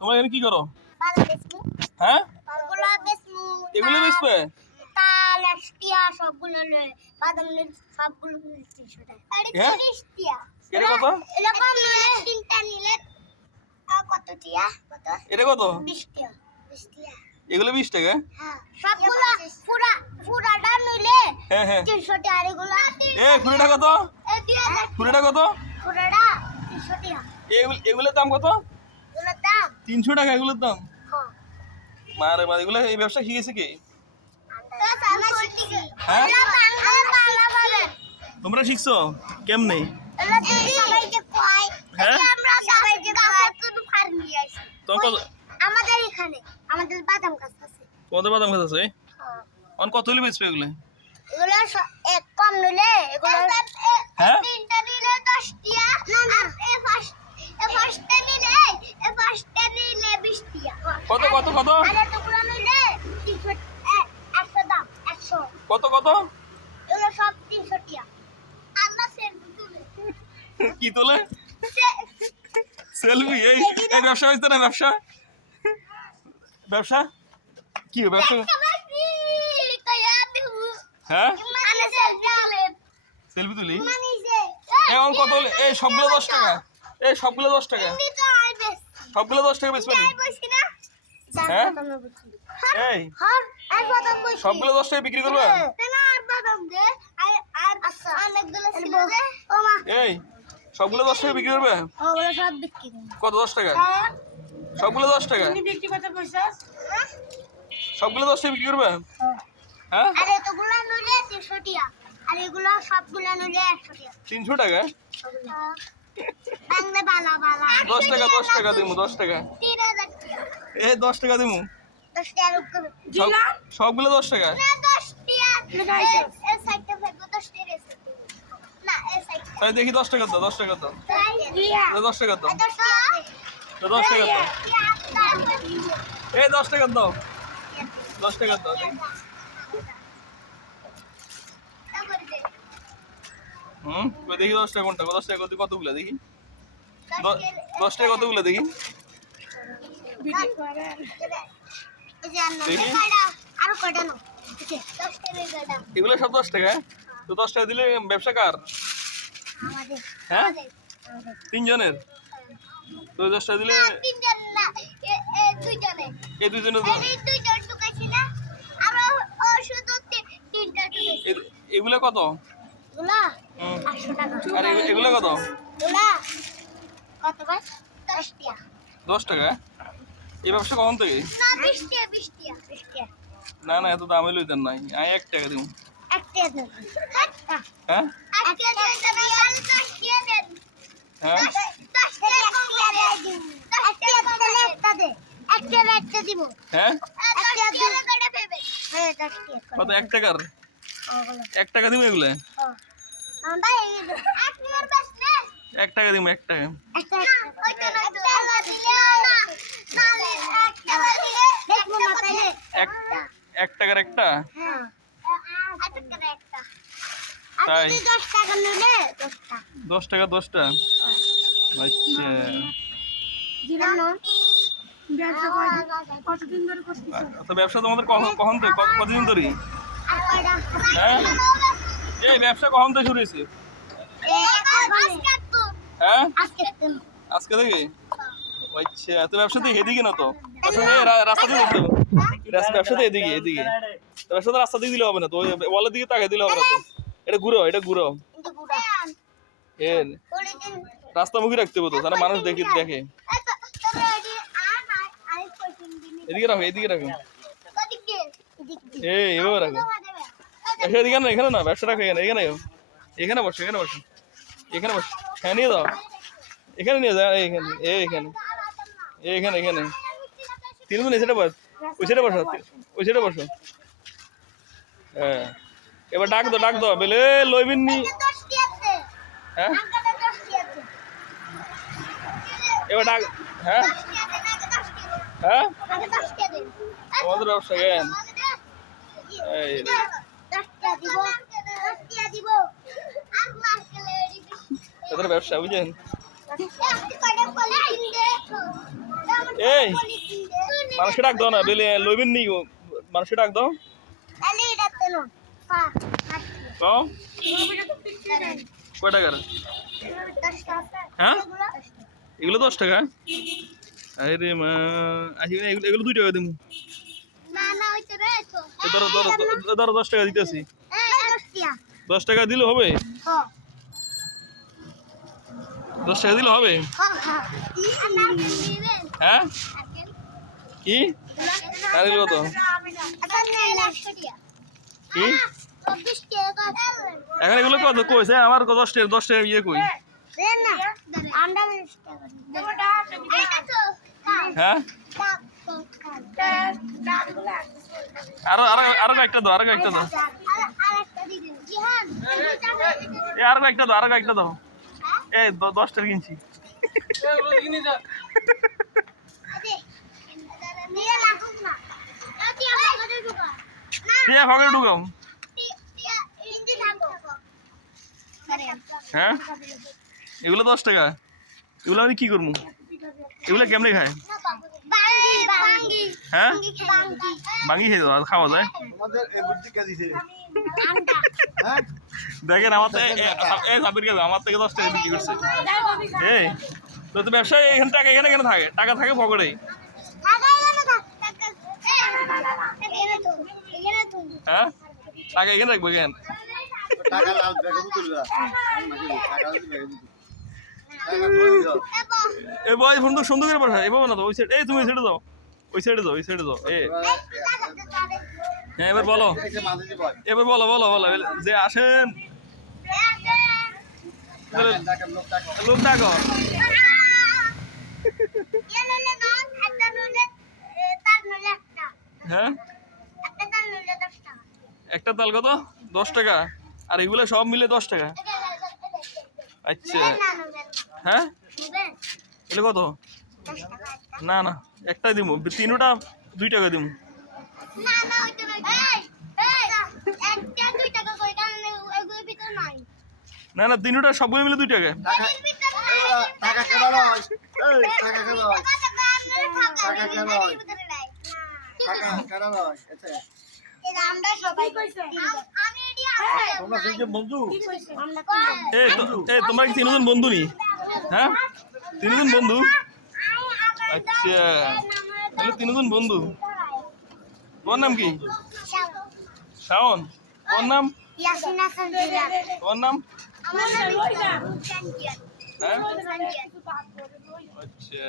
তোমরা এখানে কি করো? হ্যাঁ? এগুলো আরে হ্যাঁ? এটা কত? নিলে এগুলো বিশ টাকা? হ্যাঁ সবগুলো পুরা পুরাটা নিলে হ্যাঁ হ্যাঁ। তিনশো টাকা আর এগুলো এ ফুরিটা কত? এ দুই কত? পুরাটা এগুলো এগুলোর দাম কত? তিনশো টাকা এগুলোর দাম? হ্যাঁ। মারে মা এগুলো এই ব্যবসা শিখেছে কি? হ্যাঁ? তোমরা শিখছো? কেমনে? হ্যাঁ? কত আমাদের এখানে আমাদের বাদাম গাছ আছে। তোমাদের বাদাম গাছ আছে? অন কত হলে বেচবে এগুলো? এগুলো কম নিলে এগুলো হ্যাঁ? তিনটা নিলে দশ টিয়া আর এ ফার্স্ট এ ফার্স্টে নিলে এ ফার্স্টে নিলে বিশ টিয়া কত কত কত? কত কত? কি তোলে? সেলফি এই এই ব্যবসা হইতো না ব্যবসা? ব্যবসা? কি ব্যবসা? হ্যাঁ? মানে সেলফি তুলি? মানে অন কত এই সবগুলো দশ টাকা। এই সবগুলো দশ টাকা। বেশ সবগুলো দশ টাকা না হ্যাঁ? এই। সবগুলো দশ টাকা বিক্রি করবে? না আর বাদাম দে? আর আর অনেকগুলো ছিল দে ও মা। এই সবগুলো দশ টাকা বিক্রি করবে? বিক্রি কত দশ টাকা সবগুলো দশ টাকা বিক্রি করতে পয়সা সবগুলো দশ টাকা বিক্রি করবে? হ্যাঁ। আর এতগুলো নিলে তিনশো টিয়া। আর এগুলো সবগুলো নিলে একশো তিনশো টাকা বাংলা বালা বালা। দশ টাকা দশ টাকা দিমু দশ টাকা। এ দশ টাকা সব- সবগুলো দশ টাকা না দশ টিয়া এ- এ সাইডটা ফেলব দশ টিয়া না এ তাই দেখি দশ টাকা দাও দশ টাকা দাও দশ টাকা দাও দশ টাকা দাও এই দশ টাকা দাও দশ টাকা দাও হুম দেখি দশ টাকা কোনটা দশ টাকা কত কতগুলো দেখি দশ দ- টাকা- দশ টাকা কতগুলো দেখি এগুলো সব দশ টাকা তো দশ টাকা দিলে ব্যবসা কার হ্যাঁ। তিনজনের তো দশ টাকা দিলে তিনজন না, এ- এ এই দুজনের। এগুলো কত। আর এগুলো কত? দশ টাকা। এই ব্যবসা কখন থেকে? না। না এত দামে লইতেন নাই। আমি এক টাকা দিব। হ্যাঁ। হ্যাঁ। হ্যাঁ? হ্যাঁ, করে। কত এক টাকার? এক টাকা দিব এগুলো? এক টাকা দিব এক টাকা একটা না, ওইটা না, একটা না দিলে, না, নাহলে একটা না দিলে, দেখব না তাইলে। এক এক টাকার একটা? হ্যাঁ। তাই? দশ টাকা নিলে, দশ টাকা। দশ টাকা দশটা আচ্ছা। কেন? ব্যবসা তোমাদের কখন কতদিন ধরে? হ্যাঁ? এই ব্যবসা কখন থেকে শুরু হয়েছে? হ্যাঁ। আজকে থেকে? আচ্ছা তো ব্যবসা তো এদিকে না তো রাস্তা দিয়ে দেখতে। ব্যবসা তো এদিকে এদিকে ব্যবসা তো রাস্তা দিয়ে দিলে হবে না, তো ওয়ালের দিকে তাকে দিলে হবে না তো এটা ঘুরো এটা ঘুরো। এ। রাস্তা মুখে রাখতে হবে তো, তাহলে মানুষ দেখে দেখে এ। এদিকে রাখো এদিকে রাখো। এই, এভাবে রাখো এদিকে না, এখানে না, ব্যবসা রাখো এখানে এখানে এখানে বসো এখানে বসো এখানে বসো হ্যাঁ নিয়ে যাও এখানে নিয়ে যাও এখানে, এই, এখানে এখানে এখানে। তিনজন এই সাইডে বস ওই সাইডে বসো ওই সাইডে বসো। হ্যাঁ। এবার ডাক দাও ডাক দাও বেলে লইবেন নি হ্যাঁ। এবার ডাক হ্যাঁ। হ্যাঁ? তোমাদের ব্যবসা তাদের ব্যবসা এই মানুষকে ডাক দাও না বেলে লইবেন নি মানুষকে ডাক দাও। কয় টাকার? হ্যাঁ? এগুলো দশ টাকা? আরে মা এগুলো এগুলো দুই টাকা ধরো দশ টাকা দিতেছি। দশ টাকা দিলে হবে? দশ টাকা দিলে হবে? হ্যাঁ? এখন এগুলো কত? কইছে আমার দশ দশ ইয়ে কই? হ্যাঁ? আরও একটা দাও একটা দাও। একটা একটা দাও এই দ- দশ টাকা কিনছি নিয়ে লাগুক না টিয়া ভাগে ঢুকা দিয়ে ভাগে ঢুকাও। টিয়া হ্যাঁ? এগুলো দশ টাকা। এগুলো আমি কি করব? এগুলো কেমনে খায়? হ্যাঁ? বাঙ্গি ভাঙি খেয়ে দাও খাওয়া যায়? দেখেন আমার থেকে এই সাবির কে আমার থেকে দশ টাকা বিক্রি করছে। এই তো তো ব্যবসা এখানে টাকা এখানে কেন থাকে? টাকা থাকে পকেটে টাকা এখানে থাক টাকা এখানে তো এখানে তো হ্যাঁ? টাকা এখানে রাখব কেন দাও। এ বয় ফোন তো সুন্দর করে পাঠা এভাবে না তো ওই সাইড এই তুমি ওই সাইডে যাও। ওই সাইডে যাও ওই সাইডে যাও। এ। হ্যাঁ এবার বলো। এবার বলো বলো বলো। যে আসেন। লোক ডাকো। হ্যাঁ? একটা তাল কত? দশ টাকা। আর এগুলো সব মিলে দশ টাকা। আচ্ছা। হ্যাঁ? এটা কত? না না। একটাই দিব তিনটা দুই টাকা দিব না না তিনটা সবগুলো মিলে দুই টাকা। টাকা এতে তোমরা কি তিনজন। বন্ধু নি? হ্যাঁ? তিনজন বন্ধু? আচ্ছা। তাহলে তিনজন বন্ধু। তোমার নাম কি? শাওন। তোমার নাম? তোমার নাম? হ্যাঁ? আচ্ছা।